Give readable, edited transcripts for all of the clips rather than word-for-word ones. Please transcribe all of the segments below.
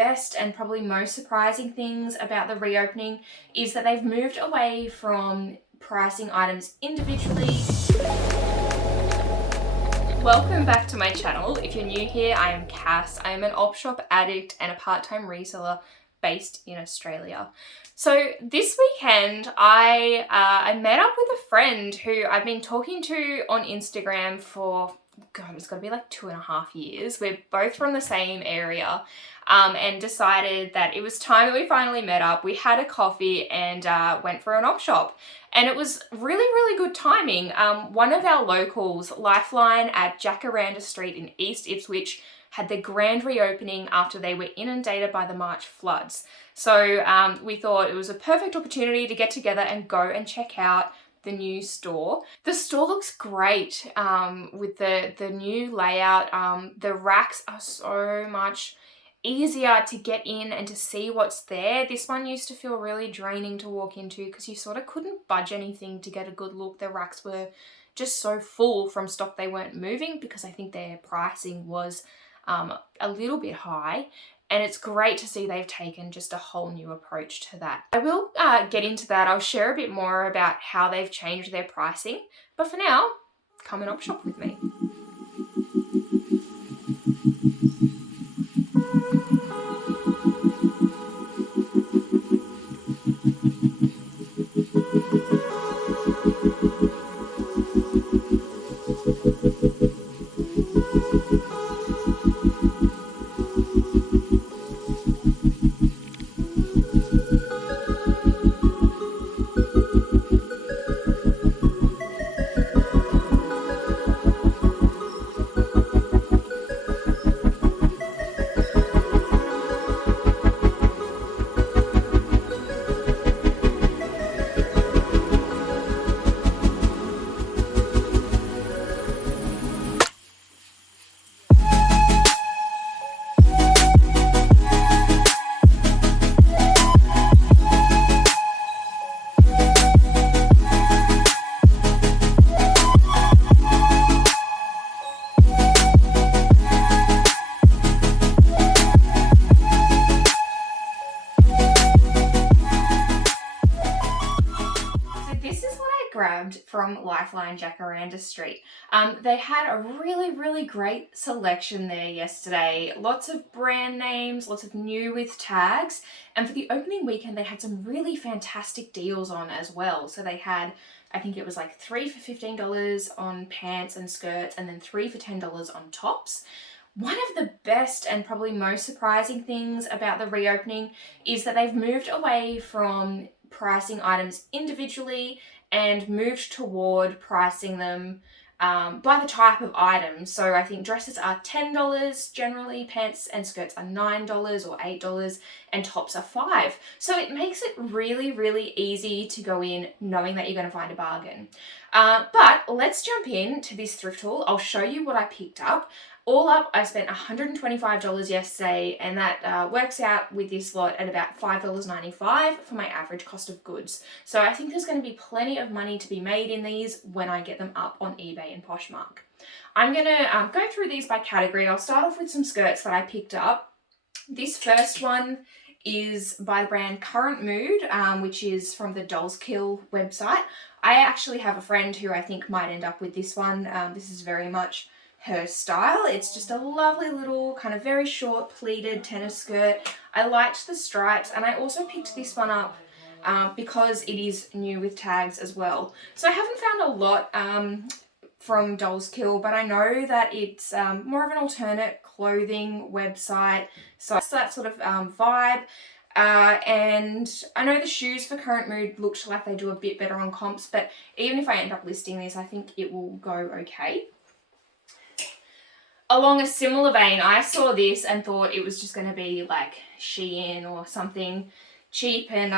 best and probably most surprising things about the reopening is that they've moved away from pricing items individually. Welcome back to my channel. If you're new here, I am Cass. I am an op shop addict and a part-time reseller based in Australia. So this weekend I met up with a friend who I've been talking to on Instagram for, God, it's got to be like 2.5 years. We're both from the same area and decided that it was time that we finally met up. We had a coffee and went for an op shop. And it was really, really good timing. One of our locals, Lifeline at Jacaranda Street in East Ipswich, had their grand reopening after they were inundated by the March floods. So we thought it was a perfect opportunity to get together and go and check out the new store. The store looks great with the new layout. The racks are so much easier to get in and to see what's there. This one used to feel really draining to walk into because you sort of couldn't budge anything to get a good look. The racks were just so full from stock they weren't moving because I think their pricing was a little bit high. And it's great to see they've taken just a whole new approach to that. I will get into that. I'll share a bit more about how they've changed their pricing. But for now, come and op shop with me. From Lifeline Jacaranda Street. They had a really, really great selection there yesterday. Lots of brand names, lots of new with tags. And for the opening weekend, they had some really fantastic deals on as well. So they had, I think it was like 3 for $15 on pants and skirts, and then 3 for $10 on tops. One of the best and probably most surprising things about the reopening is that they've moved away from pricing items individually and moved toward pricing them by the type of item. So I think dresses are $10 generally, pants and skirts are $9 or $8, and tops are $5. So it makes it really, really easy to go in knowing that you're going to find a bargain. But let's jump in to this thrift haul. I'll show you what I picked up. All up, I spent $125 yesterday, and that works out with this lot at about $5.95 for my average cost of goods. So I think there's going to be plenty of money to be made in these when I get them up on eBay and Poshmark. I'm going to go through these by category. I'll start off with some skirts that I picked up. This first one is by the brand Current Mood, which is from the Dolls Kill website. I actually have a friend who I think might end up with this one. This is very much her style. It's just a lovely little kind of very short pleated tennis skirt. I liked the stripes, and I also picked this one up because it is new with tags as well. So I haven't found a lot from Dolls Kill, but I know that it's more of an alternate clothing website, so it's that sort of vibe. And I know the shoes for Current Mood looked like they do a bit better on comps, but even if I end up listing this, I think it will go okay. Along a similar vein, I saw this and thought it was just going to be like Shein or something cheap and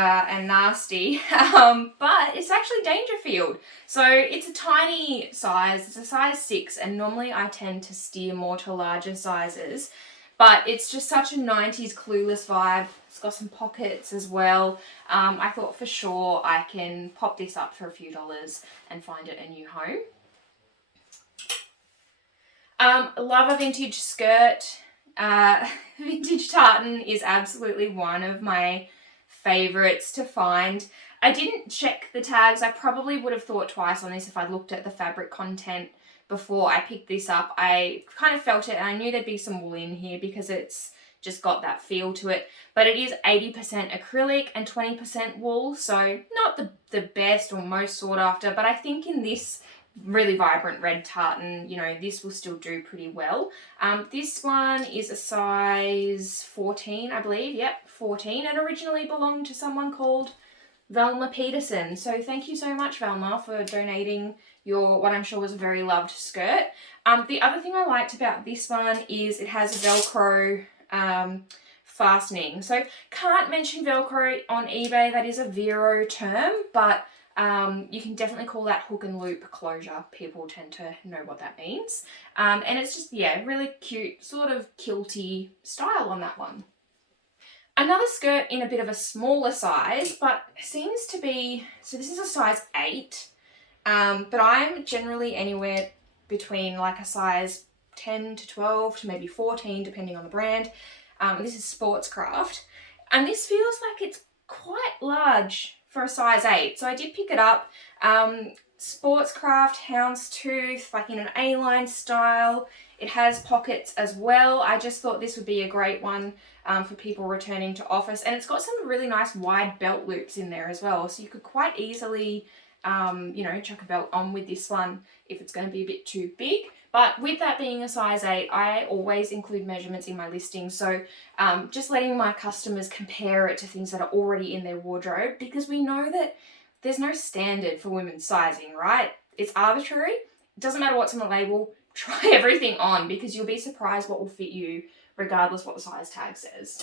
nasty, but it's actually Dangerfield. So it's a tiny size, it's a size 6, and normally I tend to steer more to larger sizes, but it's just such a 90s clueless vibe. It's got some pockets as well. I thought for sure I can pop this up for a few dollars and find it a new home. Love a vintage skirt, vintage tartan tartan is absolutely one of my favorites to find. I didn't check the tags. I probably would have thought twice on this if I looked at the fabric content before I picked this up. I kind of felt it and I knew there'd be some wool in here because it's just got that feel to it. But it is 80% acrylic and 20% wool, so not the best or most sought after, but I think in this really vibrant red tartan, you know, this will still do pretty well. This one is a size 14, I believe. Yep, 14, and originally belonged to someone called Velma Peterson. So thank you so much, Velma, for donating your, what I'm sure was a very loved skirt. The other thing I liked about this one is it has Velcro fastening. So can't mention Velcro on eBay. That is a Vero term, but you can definitely call that hook and loop closure. People tend to know what that means. And it's just, yeah, really cute, sort of kilty style on that one. Another skirt in a bit of a smaller size, but seems to be, so this is a size 8, but I'm generally anywhere between like a size 10 to 12 to maybe 14, depending on the brand. This is Sportscraft, and this feels like it's quite large for a size 8, so I did pick it up. Sportscraft houndstooth, like in an A-line style. It has pockets as well. I just thought this would be a great one for people returning to office, and it's got some really nice wide belt loops in there as well, so you could quite easily you know, chuck a belt on with this one if it's going to be a bit too big. But with that being a size 8, I always include measurements in my listing, so just letting my customers compare it to things that are already in their wardrobe, because we know that there's no standard for women's sizing, right? It's arbitrary. It doesn't matter what's on the label. Try everything on, because you'll be surprised what will fit you regardless what the size tag says.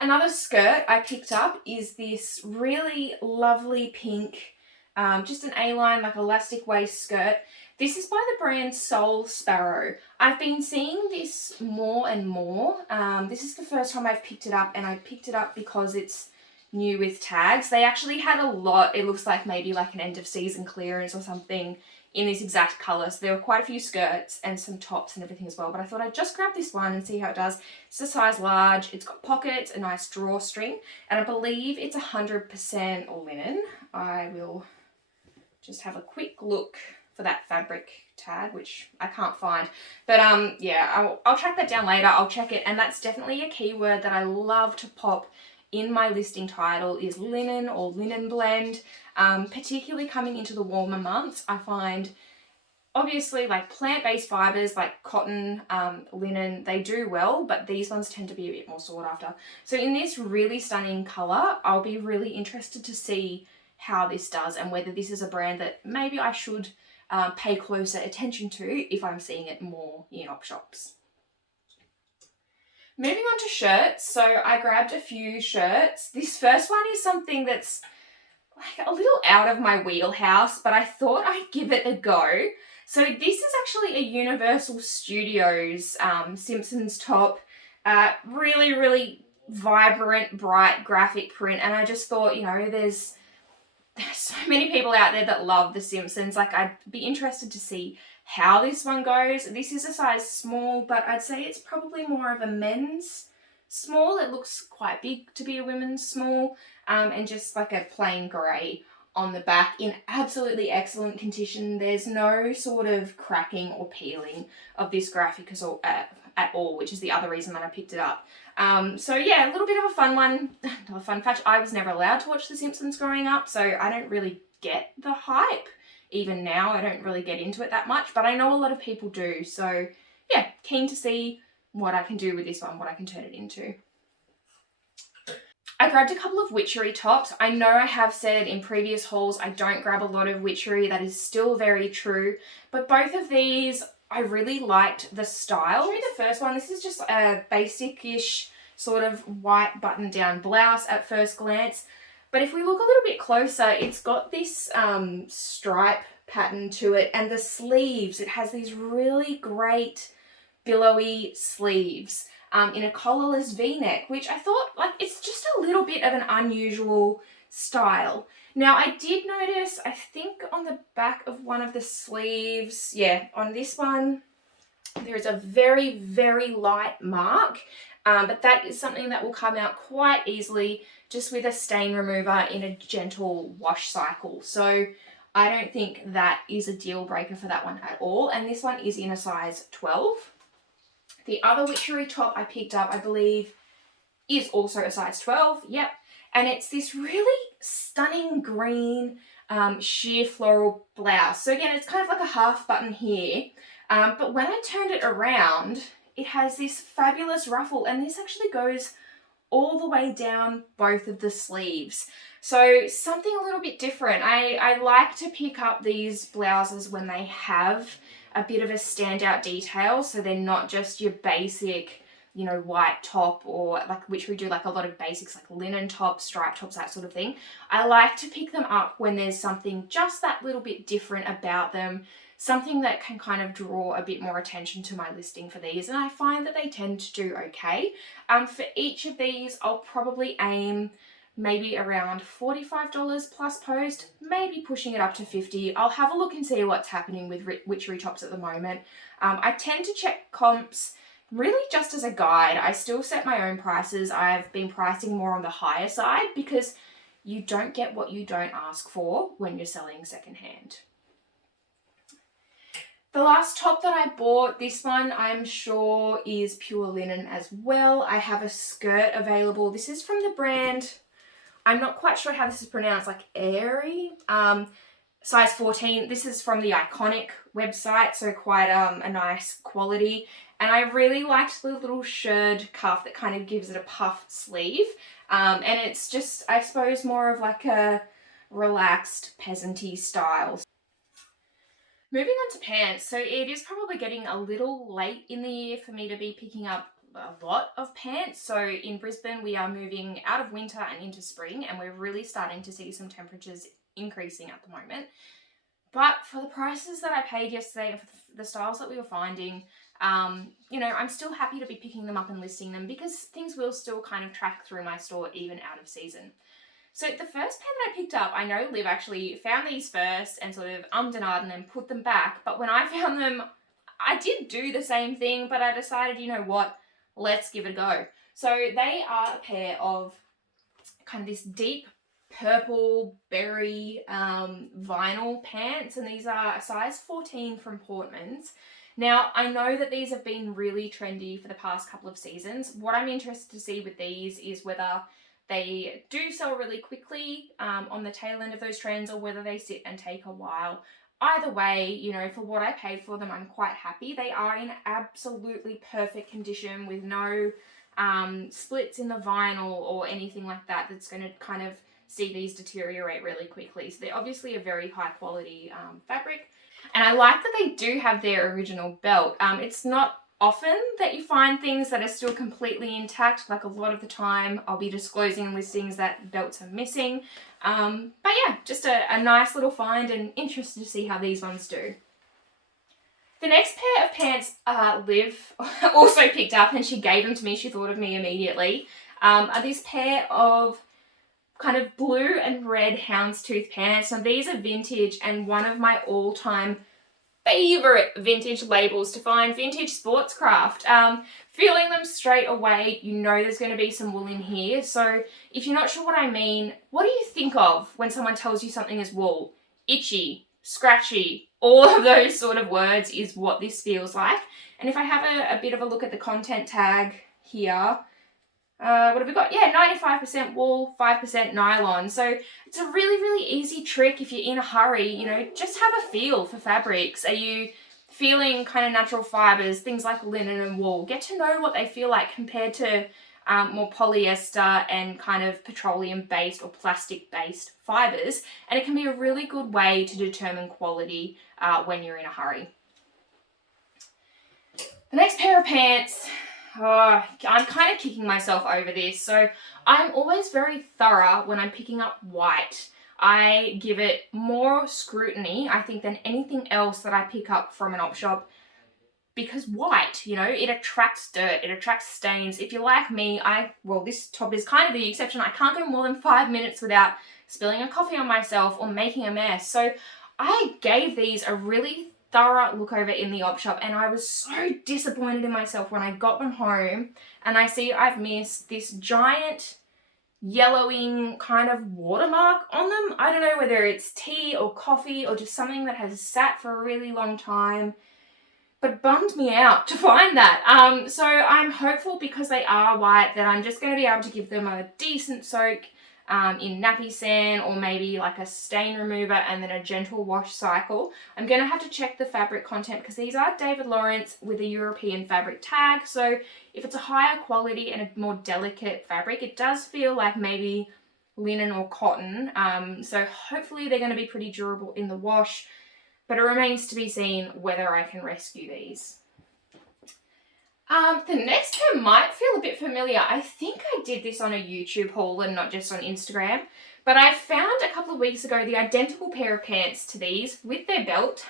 Another skirt I picked up is this really lovely pink, just an A-line, like elastic waist skirt. This is by the brand Soul Sparrow. I've been seeing this more and more. This is the first time I've picked it up, and I picked it up because it's new with tags. They actually had a lot, it looks like maybe like an end of season clearance or something in this exact colour. So there were quite a few skirts and some tops and everything as well, but I thought I'd just grab this one and see how it does. It's a size large, it's got pockets, a nice drawstring, and I believe it's 100% linen. I will just have a quick look for that fabric tag, which I can't find, but yeah, I'll track that down later. I'll check it, and that's definitely a keyword that I love to pop in my listing title is linen or linen blend, particularly coming into the warmer months. I find obviously like plant-based fibers like cotton, linen, they do well, but these ones tend to be a bit more sought after. So in this really stunning colour, I'll be really interested to see how this does and whether this is a brand that maybe I should pay closer attention to if I'm seeing it more in op shops. Moving on to shirts, so I grabbed a few shirts. This first one is something that's like a little out of my wheelhouse, but I thought I'd give it a go. So this is actually a Universal Studios Simpsons top. Really, really vibrant, bright graphic print, and I just thought, you know, there's so many people out there that love The Simpsons. Like, I'd be interested to see how this one goes. This is a size small, but I'd say it's probably more of a men's small. It looks quite big to be a women's small, and just like a plain grey on the back in absolutely excellent condition. There's no sort of cracking or peeling of this graphic at all, which is the other reason that I picked it up. So yeah, a little bit of a fun one. Another fun fact, I was never allowed to watch The Simpsons growing up, so I don't really get the hype. Even now, I don't really get into it that much, but I know a lot of people do. So yeah, keen to see what I can do with this one, what I can turn it into. I grabbed a couple of witchery tops. I know I have said in previous hauls I don't grab a lot of witchery. That is still very true, but both of these I really liked the style. I'll show you the first one. This is just a basic-ish sort of white button-down blouse at first glance. But if we look a little bit closer, it's got this stripe pattern to it, and the sleeves, it has these really great billowy sleeves in a collarless V-neck, which I thought, like, it's just a little bit of an unusual style. Now, I did notice, I think on the back of one of the sleeves, yeah, on this one, there is a very, very light mark. but that is something that will come out quite easily just with a stain remover in a gentle wash cycle. So I don't think that is a deal breaker for that one at all. And this one is in a size 12. The other witchery top I picked up, I believe, is also a size 12. Yep. And it's this really stunning green sheer floral blouse. So again, it's kind of like a half button here. But when I turned it around, it has this fabulous ruffle, and this actually goes all the way down both of the sleeves. So something a little bit different. I like to pick up these blouses when they have a bit of a standout detail, so they're not just your basic, you know, white top, or like, which we do like a lot of basics like linen tops, stripe tops, that sort of thing. I like to pick them up when there's something just that little bit different about them, something that can kind of draw a bit more attention to my listing for these, and I find that they tend to do okay. For each of these, I'll probably aim maybe around $45 plus post, maybe pushing it up to $50. I'll have a look and see what's happening with witchery tops at the moment. I tend to check comps really just as a guide. I still set my own prices. I've been pricing more on the higher side because you don't get what you don't ask for when you're selling secondhand. The last top that I bought, this one I'm sure is pure linen as well. I have a skirt available. This is from the brand, I'm not quite sure how this is pronounced, like Airy, size 14. This is from the Iconic website, so quite a nice quality. And I really liked the little shirred cuff that kind of gives it a puff sleeve. And it's just, I suppose, more of like a relaxed peasanty style. Moving on to pants, so it is probably getting a little late in the year for me to be picking up a lot of pants. So in Brisbane, we are moving out of winter and into spring, and we're really starting to see some temperatures increasing at the moment. But for the prices that I paid yesterday and for the styles that we were finding, you know, I'm still happy to be picking them up and listing them because things will still kind of track through my store even out of season. So the first pair that I picked up, I know Liv actually found these first and sort of ummed and ahed and then put them back. But when I found them, I did do the same thing, but I decided, you know what, let's give it a go. So they are a pair of kind of this deep purple berry vinyl pants, and these are a size 14 from Portman's. Now, I know that these have been really trendy for the past couple of seasons. What I'm interested to see with these is whether they do sell really quickly on the tail end of those trends, or whether they sit and take a while. Either way, you know, for what I paid for them, I'm quite happy. They are in absolutely perfect condition with no splits in the vinyl or anything like that that's going to kind of see these deteriorate really quickly. So they're obviously a very high quality fabric. And I like that they do have their original belt. It's not often that you find things that are still completely intact. Like a lot of the time I'll be disclosing in listings that belts are missing. But yeah, just a nice little find, and interested to see how these ones do. The next pair of pants Liv also picked up, and she gave them to me. She thought of me immediately. Are this pair of kind of blue and red houndstooth pants. Now these are vintage and one of my all-time favorite vintage labels to find, vintage sportscraft. Feeling them straight away, you know there's going to be some wool in here. So if you're not sure what I mean, what do you think of when someone tells you something is wool? Itchy, scratchy, all of those sort of words is what this feels like. And if I have a bit of a look at the content tag here, what have we got? Yeah, 95% wool, 5% nylon. So it's a really, really easy trick if you're in a hurry, you know, just have a feel for fabrics. Are you feeling kind of natural fibers, things like linen and wool? Get to know what they feel like compared to more polyester and kind of petroleum-based or plastic-based fibers. And it can be a really good way to determine quality when you're in a hurry. The next pair of pants, I'm kind of kicking myself over this. So I'm always very thorough when I'm picking up white. I give it more scrutiny, I think, than anything else that I pick up from an op shop, because white, you know, it attracts dirt, it attracts stains. If you're like me, well, this top is kind of the exception. I can't go more than 5 minutes without spilling a coffee on myself or making a mess. So I gave these a really thorough look over in the op shop, and I was so disappointed in myself when I got them home and I see I've missed this giant yellowing kind of watermark on them. I don't know whether it's tea or coffee or just something that has sat for a really long time, but it bummed me out to find that. So I'm hopeful, because they are white, that I'm just going to be able to give them a decent soak in nappy sand, or maybe like a stain remover and then a gentle wash cycle. I'm going to have to check the fabric content, because these are David Lawrence with a European fabric tag. So if it's a higher quality and a more delicate fabric, it does feel like maybe linen or cotton. So hopefully they're going to be pretty durable in the wash, but it remains to be seen whether I can rescue these. The next pair might feel a bit familiar. I think I did this on a YouTube haul and not just on Instagram, but I found a couple of weeks ago the identical pair of pants to these with their belt,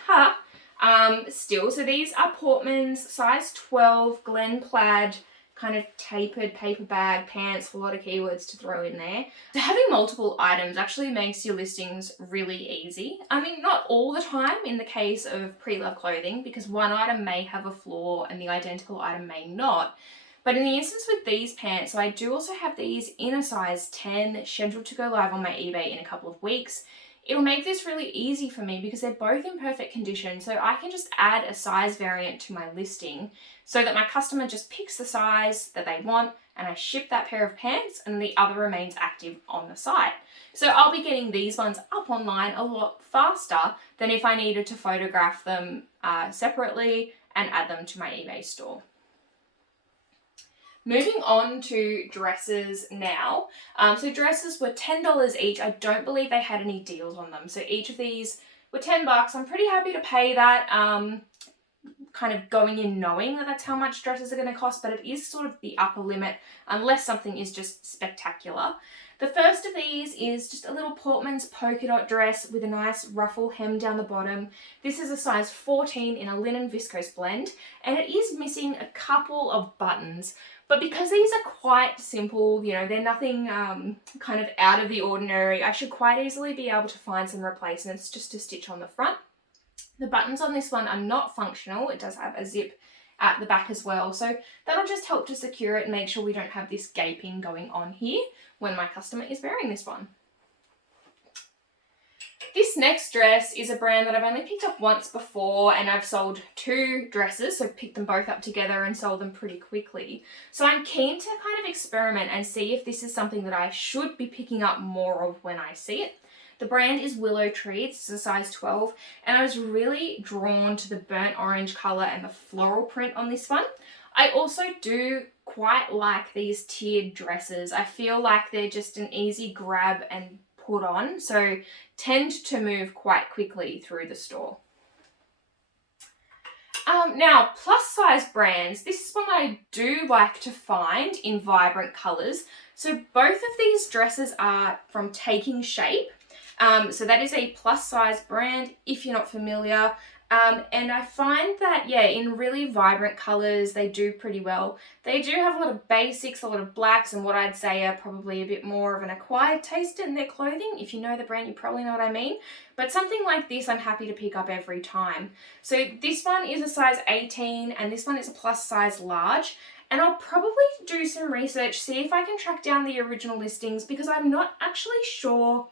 still. So these are Portman's size 12 Glen plaid, kind of tapered paper bag pants, a lot of keywords to throw in there. So having multiple items actually makes your listings really easy. I mean, not all the time in the case of pre-loved clothing, because one item may have a flaw and the identical item may not. But in the instance with these pants, so I do also have these in a size 10, scheduled to go live on my eBay in a couple of weeks. It'll make this really easy for me because they're both in perfect condition, so I can just add a size variant to my listing so that my customer just picks the size that they want, and I ship that pair of pants and the other remains active on the site. So I'll be getting these ones up online a lot faster than if I needed to photograph them separately and add them to my eBay store. Moving on to dresses now. So dresses were $10 each. I don't believe they had any deals on them. So each of these were $10. I'm pretty happy to pay that, kind of going in knowing that that's how much dresses are going to cost, but it is sort of the upper limit unless something is just spectacular. The first of these is just a little Portman's polka dot dress with a nice ruffle hem down the bottom. This is a size 14 in a linen viscose blend, and it is missing a couple of buttons. But because these are quite simple, you know, they're nothing kind of out of the ordinary, I should quite easily be able to find some replacements just to stitch on the front. The buttons on this one are not functional. It does have a zip at the back as well. So that'll just help to secure it and make sure we don't have this gaping going on here when my customer is wearing this one. This next dress is a brand that I've only picked up once before, and I've sold 2 dresses, so picked them both up together and sold them pretty quickly. So I'm keen to kind of experiment and see if this is something that I should be picking up more of when I see it. The brand is Willow Tree. It's a size 12, and I was really drawn to the burnt orange colour and the floral print on this one. I also do quite like these tiered dresses. I feel like they're just an easy grab and put on, so tend to move quite quickly through the store. Now, plus size brands. This is one that I do like to find in vibrant colours. So both of these dresses are from Taking Shape. So that is a plus size brand if you're not familiar. And I find that, yeah, in really vibrant colours, they do pretty well. They do have a lot of basics, a lot of blacks, and what I'd say are probably a bit more of an acquired taste in their clothing. If you know the brand, you probably know what I mean. But something like this, I'm happy to pick up every time. So this one is a size 18, and this one is a plus size large. And I'll probably do some research, see if I can track down the original listings, because I'm not actually sure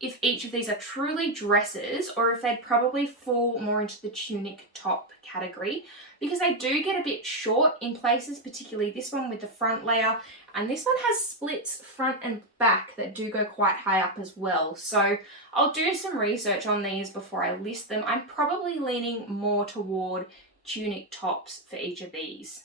if each of these are truly dresses or if they'd probably fall more into the tunic top category, because they do get a bit short in places, particularly this one with the front layer, and this one has splits front and back that do go quite high up as well. So I'll do some research on these before I list them. I'm probably leaning more toward tunic tops for each of these.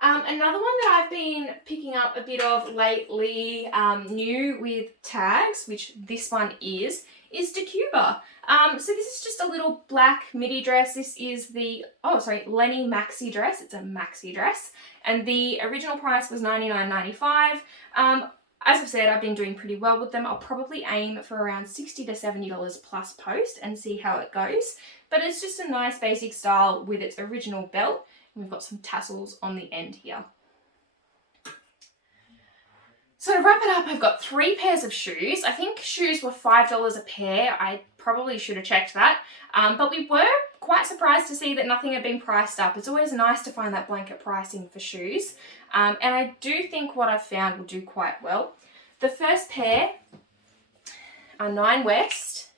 Another one that I've been picking up a bit of lately, new with tags, which this one is Decuba. So this is just a little black midi dress. This is the, Lenny maxi dress. It's a maxi dress. And the original price was $99.95. As I've said, I've been doing pretty well with them. I'll probably aim for around $60 to $70 plus post and see how it goes. But it's just a nice basic style with its original belt. We've got some tassels on the end here. So to wrap it up, I've got 3 pairs of shoes. I think shoes were $5 a pair. I probably should have checked that. But we were quite surprised to see that nothing had been priced up. It's always nice to find that blanket pricing for shoes. And I do think what I've found will do quite well. The first pair are 9 West.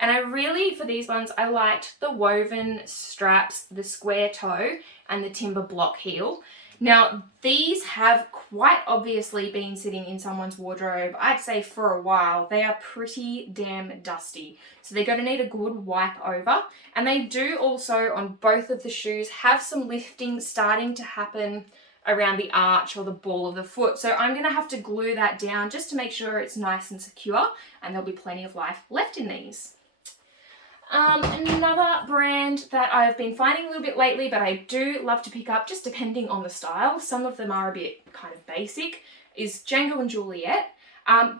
And I really, for these ones, I liked the woven straps, the square toe, and the timber block heel. Now, these have quite obviously been sitting in someone's wardrobe, I'd say for a while. They are pretty damn dusty. So they're going to need a good wipe over. And they do also, on both of the shoes, have some lifting starting to happen around the arch or the ball of the foot. So I'm going to have to glue that down just to make sure it's nice and secure, and there'll be plenty of life left in these. Another brand that I've been finding a little bit lately, but I do love to pick up just depending on the style, some of them are a bit kind of basic, is Django and Juliet.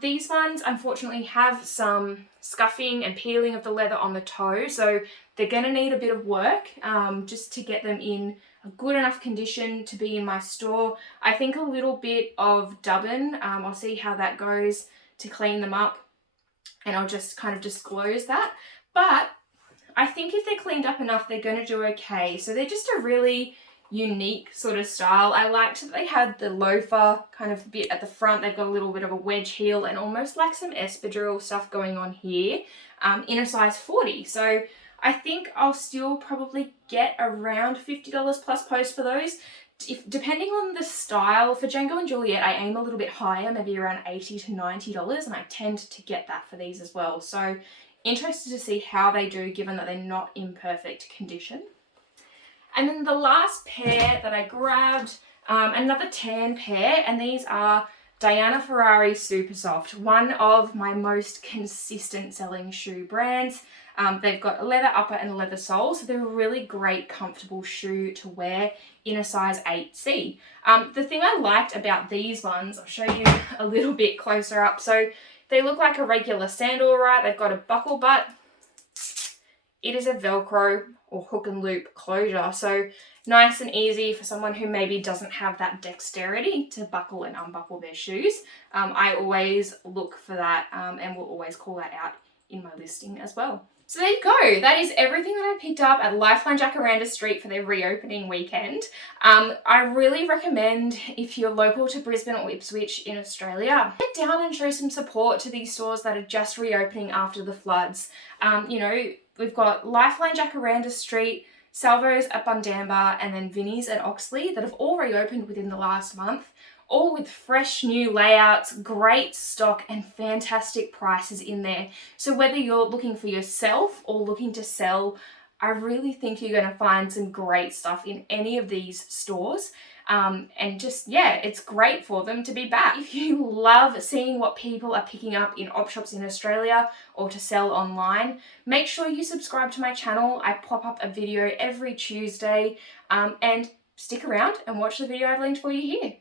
These ones unfortunately have some scuffing and peeling of the leather on the toe, so they're going to need a bit of work just to get them in a good enough condition to be in my store. I think a little bit of dubbing, I'll see how that goes to clean them up, and I'll just kind of disclose that. But I think if they're cleaned up enough, they're going to do okay. So they're just a really unique sort of style. I liked that they had the loafer kind of bit at the front. They've got a little bit of a wedge heel and almost like some espadrille stuff going on here in a size 40. So I think I'll still probably get around $50 plus post for those. Depending on the style, for Django and Juliet, I aim a little bit higher, maybe around $80 to $90, and I tend to get that for these as well. So interested to see how they do, given that they're not in perfect condition. And then the last pair that I grabbed, another tan pair, and these are Diana Ferrari Super Soft, one of my most consistent selling shoe brands. They've got a leather upper and a leather sole, so they're a really great, comfortable shoe to wear in a size 8C. The thing I liked about these ones, I'll show you a little bit closer up. So they look like a regular sandal, right? They've got a buckle, but it is a Velcro or hook and loop closure. So nice and easy for someone who maybe doesn't have that dexterity to buckle and unbuckle their shoes. I always look for that and will always call that out in my listing as well. So there you go. That is everything that I picked up at Lifeline Jacaranda Street for their reopening weekend. I really recommend, if you're local to Brisbane or Ipswich in Australia, get down and show some support to these stores that are just reopening after the floods. You know, we've got Lifeline Jacaranda Street, Salvo's at Bundamba, and then Vinnie's at Oxley that have all reopened within the last month, all with fresh new layouts, great stock, and fantastic prices in there. So whether you're looking for yourself or looking to sell, I really think you're going to find some great stuff in any of these stores. And just, yeah, it's great for them to be back. If you love seeing what people are picking up in op shops in Australia or to sell online, make sure you subscribe to my channel. I pop up a video every Tuesday, and stick around and watch the video I've linked for you here.